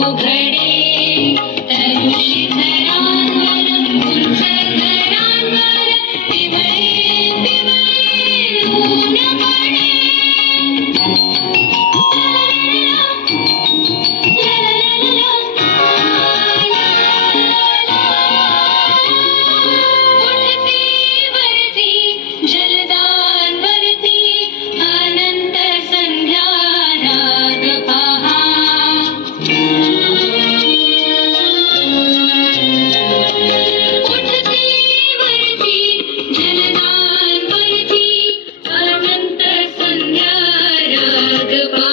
you can't. राग